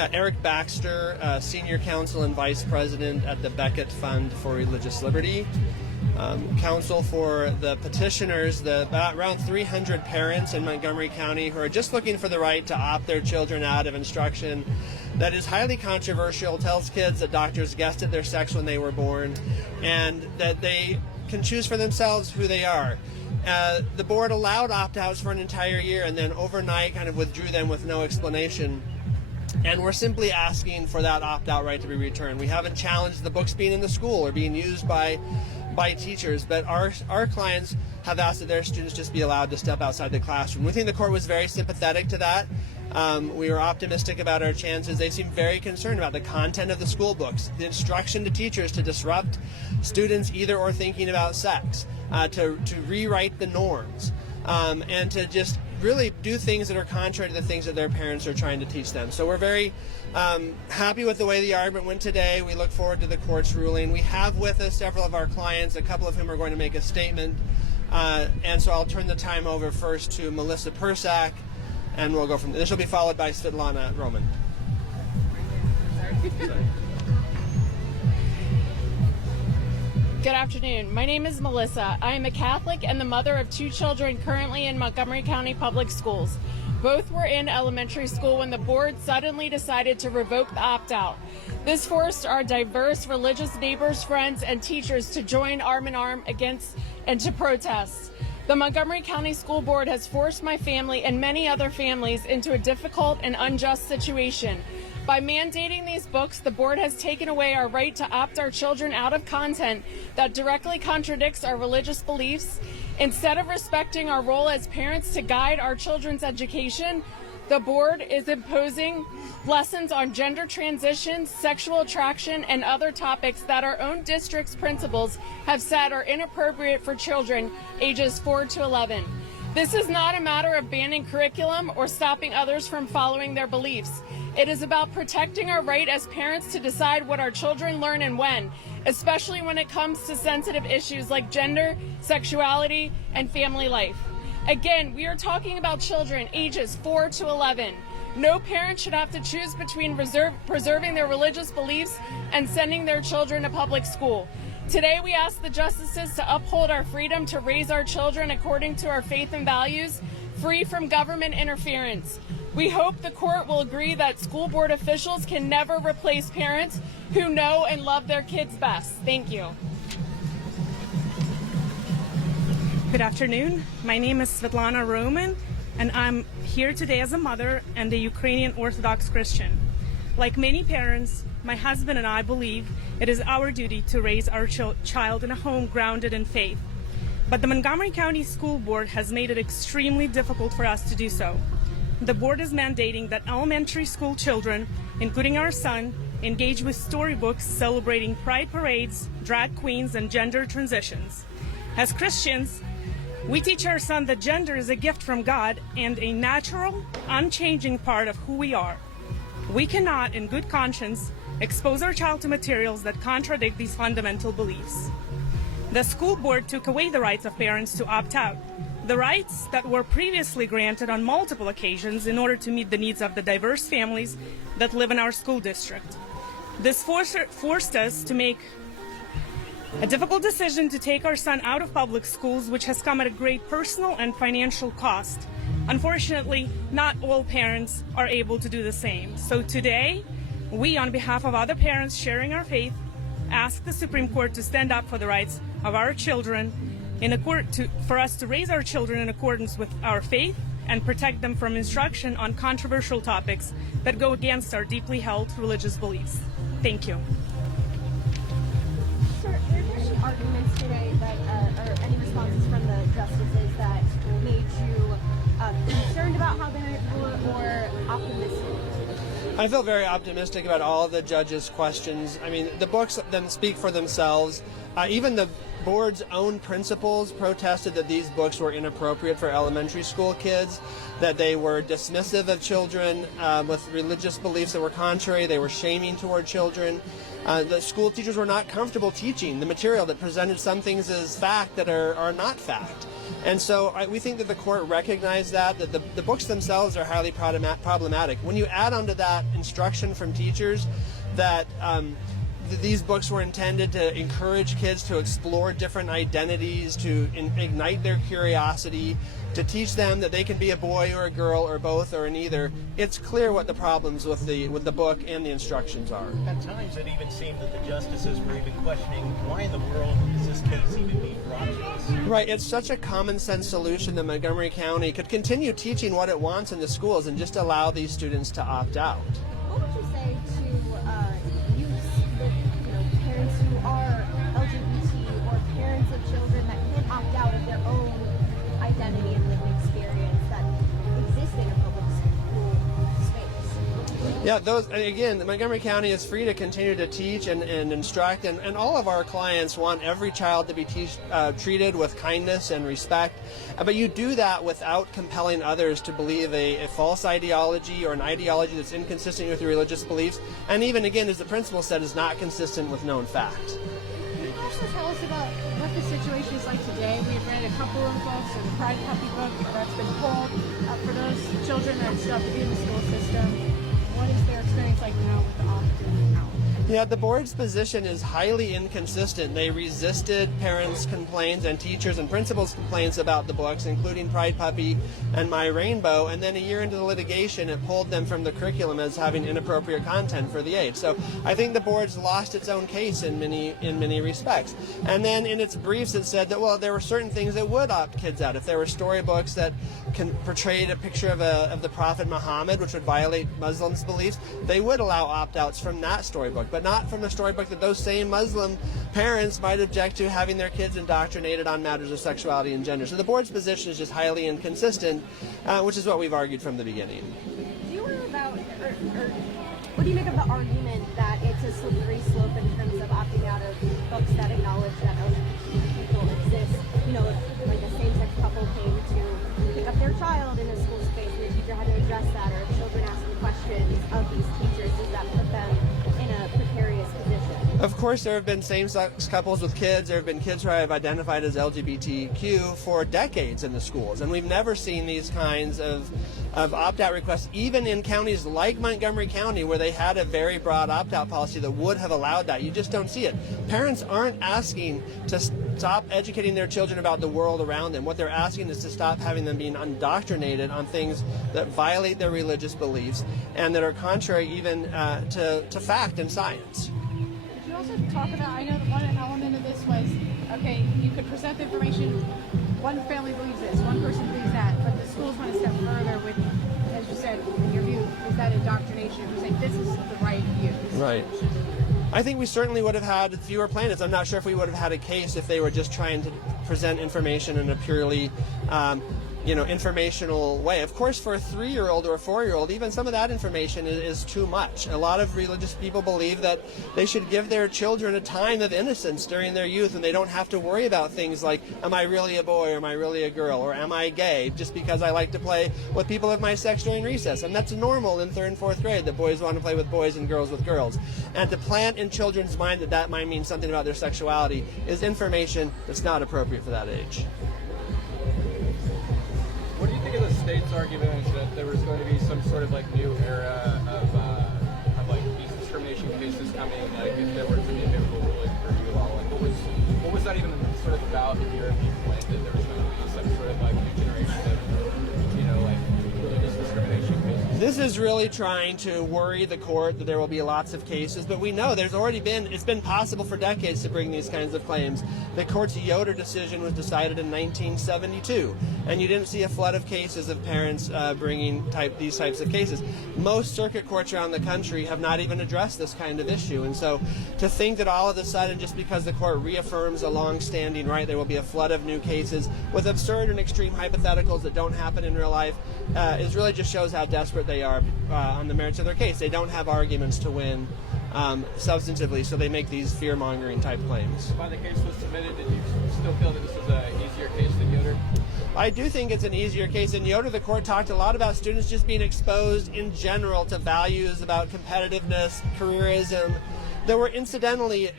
Yeah, Eric Baxter, Senior Counsel and Vice President at the Beckett Fund for Religious Liberty. Counsel for the petitioners, around 300 parents in Montgomery County who are just looking for the right to opt their children out of instruction that is highly controversial, tells kids that doctors guessed at their sex when they were born, and that they can choose for themselves who they are. The board allowed opt-outs for an entire year and then overnight kind of withdrew them with no explanation. And we're simply asking for that opt-out right to be returned. We haven't challenged the books being in the school or being used by teachers, but our clients have asked that their students just be allowed to step outside the classroom. We think the court was very sympathetic to that. We were optimistic about our chances. They seem very concerned about the content of the school books, the instruction to teachers to disrupt students either or thinking about sex, to rewrite the norms, and to just really do things that are contrary to the things that their parents are trying to teach them. So we're very happy with the way the argument went today. We look forward to the court's ruling. We have with us several of our clients, a couple of whom are going to make a statement. And so I'll turn the time over first to Melissa Persak, and we'll go from there. This will be followed by Svitlana Roman. Sorry. Good afternoon. My name is Melissa. I am a Catholic and the mother of 2 children currently in Montgomery County Public Schools. Both were in elementary school when the board suddenly decided to revoke the opt-out. This forced our diverse religious neighbors, friends, and teachers to join arm in arm against and to protest. The Montgomery County School Board has forced my family and many other families into a difficult and unjust situation. By mandating these books, the board has taken away our right to opt our children out of content that directly contradicts our religious beliefs. Instead of respecting our role as parents to guide our children's education, the board is imposing lessons on gender transition, sexual attraction, and other topics that our own district's principals have said are inappropriate for children ages 4 to 11. This is not a matter of banning curriculum or stopping others from following their beliefs. It is about protecting our right as parents to decide what our children learn and when, especially when it comes to sensitive issues like gender, sexuality, and family life. Again, we are talking about children ages 4 to 11. No parent should have to choose between preserving their religious beliefs and sending their children to public school. Today, we ask the justices to uphold our freedom to raise our children according to our faith and values, free from government interference. We hope the court will agree that school board officials can never replace parents who know and love their kids best. Thank you. Good afternoon. My name is Svitlana Roman, and I'm here today as a mother and a Ukrainian Orthodox Christian. Like many parents, my husband and I believe it is our duty to raise our child in a home grounded in faith. But the Montgomery County School Board has made it extremely difficult for us to do so. The board is mandating that elementary school children, including our son, engage with storybooks celebrating pride parades, drag queens, and gender transitions. As Christians, we teach our son that gender is a gift from God and a natural, unchanging part of who we are. We cannot, in good conscience, expose our child to materials that contradict these fundamental beliefs. The school board took away the rights of parents to opt out, the rights that were previously granted on multiple occasions in order to meet the needs of the diverse families that live in our school district. This forced us to make a difficult decision to take our son out of public schools, which has come at a great personal and financial cost. Unfortunately, not all parents are able to do the same. So today, we, on behalf of other parents sharing our faith, ask the Supreme Court to stand up for the rights of our children, for us to raise our children in accordance with our faith and protect them from instruction on controversial topics that go against our deeply held religious beliefs. Thank you. Sir, were there any arguments today that, or any responses from the justices that made you concerned about how they were or optimistic? I feel very optimistic about all of the judges' questions. I mean, the books then speak for themselves. Even the board's own principals protested that these books were inappropriate for elementary school kids, that they were dismissive of children with religious beliefs that were contrary, they were shaming toward children. The school teachers were not comfortable teaching the material that presented some things as fact that are not fact. And so we think that the court recognized that the books themselves are highly problematic. When you add onto that instruction from teachers that these books were intended to encourage kids to explore different identities, to ignite their curiosity, to teach them that they can be a boy or a girl or both or neither, it's clear what the problems with the book and the instructions are. At times it even seemed that the justices were even questioning, why in the world is this case even being brought to us? Right, it's such a common sense solution that Montgomery County could continue teaching what it wants in the schools and just allow these students to opt out. What would you say to youths, parents who are LGBT or parents of children that can't opt out of their own identity and lived experience that exist in a public school space? Yeah, again, Montgomery County is free to continue to teach and instruct, and all of our clients want every child to be treated with kindness and respect. But you do that without compelling others to believe a false ideology or an ideology that's inconsistent with your religious beliefs, and even, again, as the principal said, is not consistent with known fact. Can you also tell us about what the situation is like today? We have read a couple of books, or the Pride Puppy book that's been pulled. For those children that still have to be in the school system, what is their experience like now with the opting out? Yeah, the board's position is highly inconsistent. They resisted parents' complaints and teachers' and principals' complaints about the books, including Pride Puppy and My Rainbow, and then a year into the litigation, it pulled them from the curriculum as having inappropriate content for the age. So I think the board's lost its own case in many respects. And then in its briefs, it said that, well, there were certain things that would opt kids out. If there were storybooks that portrayed a picture of the Prophet Muhammad, which would violate Muslims' beliefs, they would allow opt-outs from that storybook, but not from the storybook that those same Muslim parents might object to having their kids indoctrinated on matters of sexuality and gender. So the board's position is just highly inconsistent, which is what we've argued from the beginning. Do you worry about, or what do you make of the argument that it's a slippery slope in terms of opting out of books that acknowledge that LGBT people exist? If like a same-sex couple came to pick up their child in a school space and the teacher had to address that, or if children asking questions of these teachers, does that put them in a precarious position? Of course, there have been same-sex couples with kids. There have been kids who have identified as LGBTQ for decades in the schools, and we've never seen these kinds of opt-out requests, even in counties like Montgomery County, where they had a very broad opt-out policy that would have allowed that. You just don't see it. Parents aren't asking to stop educating their children about the world around them. What they're asking is to stop having them being indoctrinated on things that violate their religious beliefs and that are contrary even to fact and science. Could you also talk about, I know that one element of this was, okay, you could present the information, one family believes this, one person believes that, but the schools went a step further with, as you said, in your view, is that indoctrination? You're saying this is the right view. Right. I think we certainly would have had fewer plaintiffs. I'm not sure if we would have had a case if they were just trying to present information in a purely informational way. Of course, for a 3-year-old or a 4-year-old, even some of that information is too much. A lot of religious people believe that they should give their children a time of innocence during their youth, and they don't have to worry about things like, am I really a boy or am I really a girl, or am I gay, just because I like to play with people of my sex during recess. And that's normal in 3rd and 4th grade, that boys want to play with boys and girls with girls. And to plant in children's mind that might mean something about their sexuality is information that's not appropriate for that age. What do you think of the state's argument that there was going to be some sort of new era of these discrimination cases coming, if there were to be a favorable ruling for you all? What was that even sort of about in your viewpoint, that there was going to be some sort of new generation of religious discrimination cases? This is really trying to worry the court that there will be lots of cases, but we know it's been possible for decades to bring these kinds of claims. The court's Yoder decision was decided in 1972, and you didn't see a flood of cases of parents bringing these types of cases. Most circuit courts around the country have not even addressed this kind of issue, and so to think that all of a sudden, just because the court reaffirms a long-standing right, there will be a flood of new cases with absurd and extreme hypotheticals that don't happen in real life, is really just shows how desperate they are on the merits of their case. They don't have arguments to win substantively, so they make these fear-mongering type claims. When the case was submitted, did you still feel that this was an easier case than Yoder? I do think it's an easier case. In Yoder, the court talked a lot about students just being exposed in general to values about competitiveness, careerism, that were incidentally,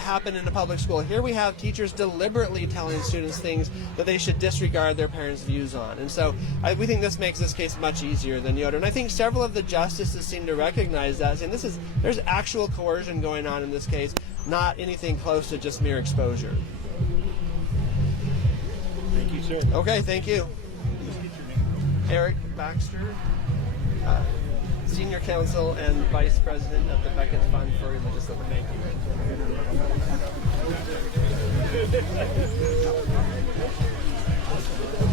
happen in a public school. Here we have teachers deliberately telling students things that they should disregard their parents' views on. And so we think this makes this case much easier than Yoder. And I think several of the justices seem to recognize that, saying there's actual coercion going on in this case, not anything close to just mere exposure. Thank you, sir. Okay, thank you. Let's get your name. Eric Baxter, Senior Counsel and Vice President of the Beckett Fund for Religious Liberty. Thank you.